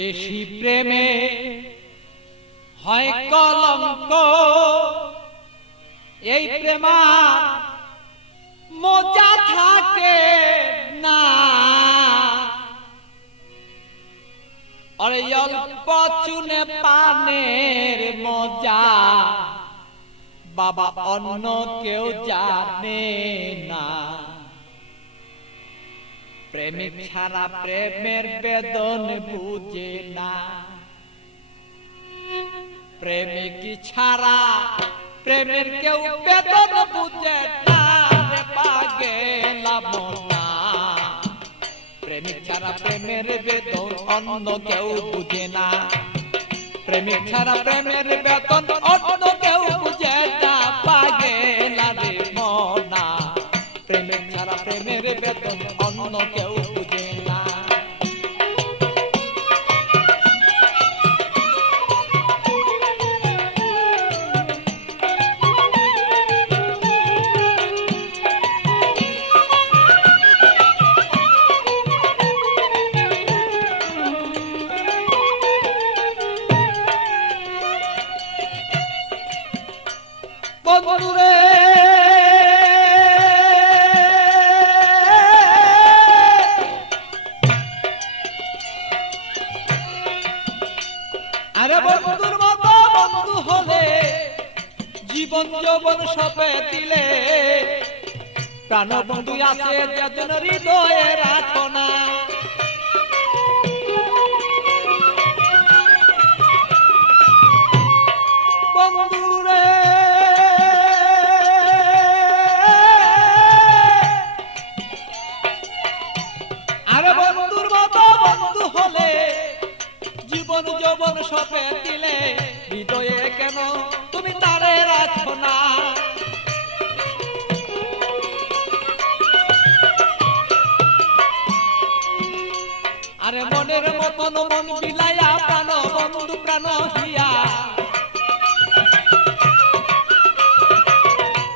বেশি প্রেমে হয় কলঙ্ক, এই প্রেমা মজা থাকে না। আরে অল্প চুনে পানের মজা বাবা অন্য কেউ জানে না। প্রেমিক ছাড়া প্রেমের বেদন বুঝে না। প্রেমিক ছাড়া প্রেমের কেউ বেদন বুঝে না রে পাগলা মনা। প্রেমিক ছাড়া প্রেমের বেদন অন্য কেউ বুঝে না। প্রেমিক ছাড়া প্রেমের বেদন অন্য কেউ বুঝে না পাগলা রে মনা। প্রেমিক ছাড়া প্রেমের বেদন অন্য কেউ বুঝে না। বন্ধুরে আরে বন্ধুর মতো বন্ধু হলে জীবন যৌবন সপে দিলে প্রাণ বন্ধু আছে যেন হৃদয়ে রাখো না। বন্ধুরে আরে বন্ধুর মতো বন্ধু হলে জীবন যৌবন সপে দিলে হৃদয়ে কেন তুমি তারে রাখো না। আরে মনের মতন মন বিলাইয়া প্রাণ বন্ধু প্রাণ হিয়া।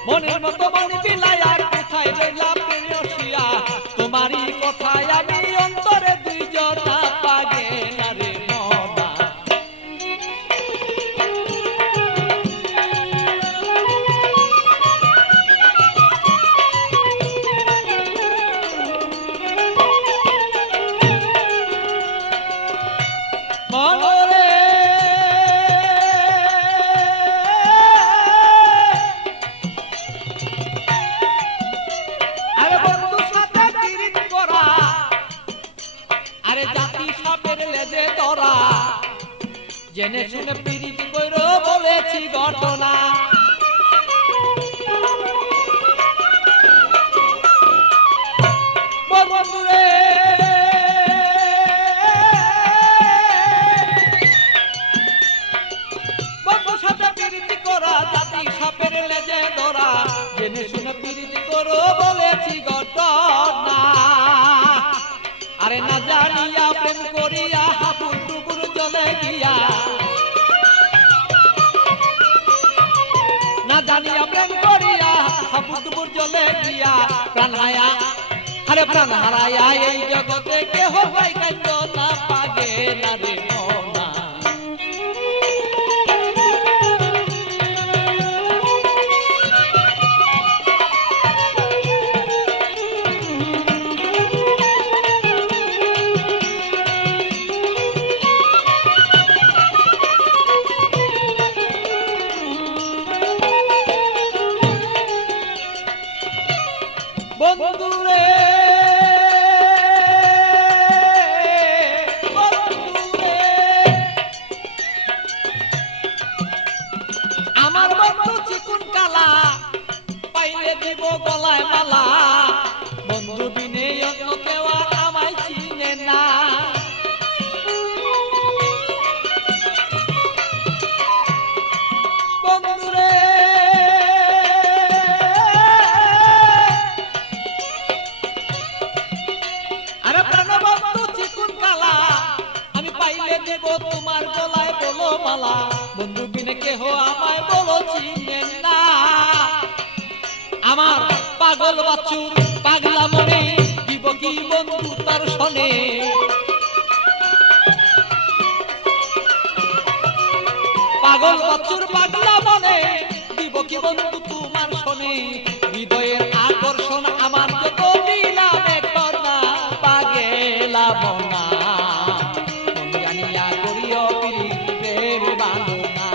মনের মতো মন বিলাইয়া কোথায় রইলা প্রেয়সিয়া। তোমারই কথায় আমি অন্তরে দুইজনা পাগলা রে মনা। মনরে আরে বন্ধু সাথে পিরিত করা, আরে জাতি সাপের লেজে ধরা। জেনে শুনে পিরিত কইরো বলেছি ঘটনা। বন্ধুরে বন্ধুর সাথে পিরিতি করা, জাতি সাপের লেজে ধরা। জেনে শুনে পিরিতি করো বলেছি ঘটনা। আরে না জানিয়া প্রেম করিয়া হাবুর ডুবুর জলে গিয়া। না জানিয়া প্রেম করিয়া হাবুর ডুবুর জলে গিয়া। প্রাণ হায়া আরে প্রাণ হারাইয়া এই জগতে কেহ পাই কান্দ না পাগলা রে মনা। বন্ধুরে বন্ধুরে আমার বন্ধু চিকুন কালা পাইলে দিব গলায় মালা। বন্ধু বিনে অন্য কেউ আমায় চিনে না। বন্ধুরে আরে প্রাণবন্ধু চিকুন কালা আমি পাইলে দেব তোমার গলায় বলো মালা। বন্ধু বিনে কেহ আমায় বলো চিনে না। আমার পাগল বাছুর পাগলা মনে দিব কি বন্ধু তার শোনে। পাগল বছর পাগলা মনে দিব কি বন্ধু তোমার শোনে হৃদয়ের আকর্ষণ আমার যত দিলামে কনা পাগেলা মনা মন জানিয়া করিও প্রীতি প্রেম বাঁধনা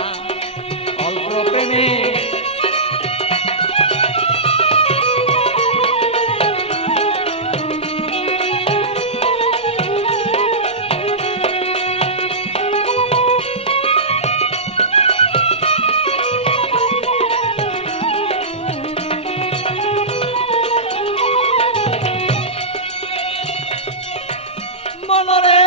অল্প প্রেমে মনরে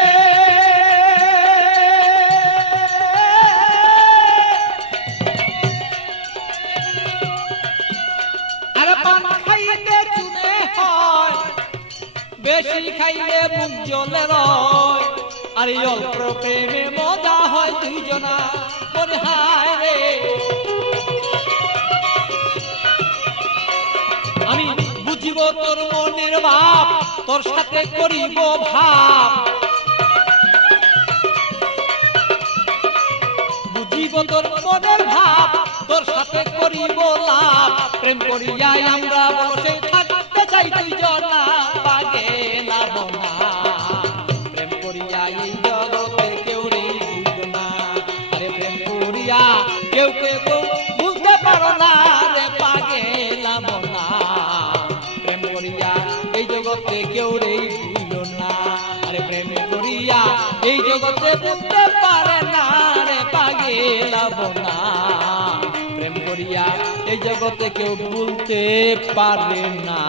আরে পান খাইতে চুনে হয় বেশি খাইলে মুখ জ্বলে রয় আর এই অল্প প্রেমে মজা হয় দুইজনা মনে হায় রে আমি বুঝিব তোর মনের ভাব তোর সাথে করিব ভাব বুঝিব তোর মনের ভাব তোর সাথে করিব লাভ প্রেম করিয়াই আমরা বসে থাকতে চাই দুইজনা পাগেলা মনা প্রেম করিয়াই এই জগতে কেউ রে বুঝনা আরে প্রেম করিয়া কেউ কেউ বুঝতে পারো না রে পাগেলা মনা প্রেম করিয়া এই জগতে কেউ রে বুঝলো না আরে প্রেম করিয়া এই জগতে বুঝতে পারে না রে পাগেলা মনা প্রেম করিয়া এই জগতে কেউ ভুলতে পারে না।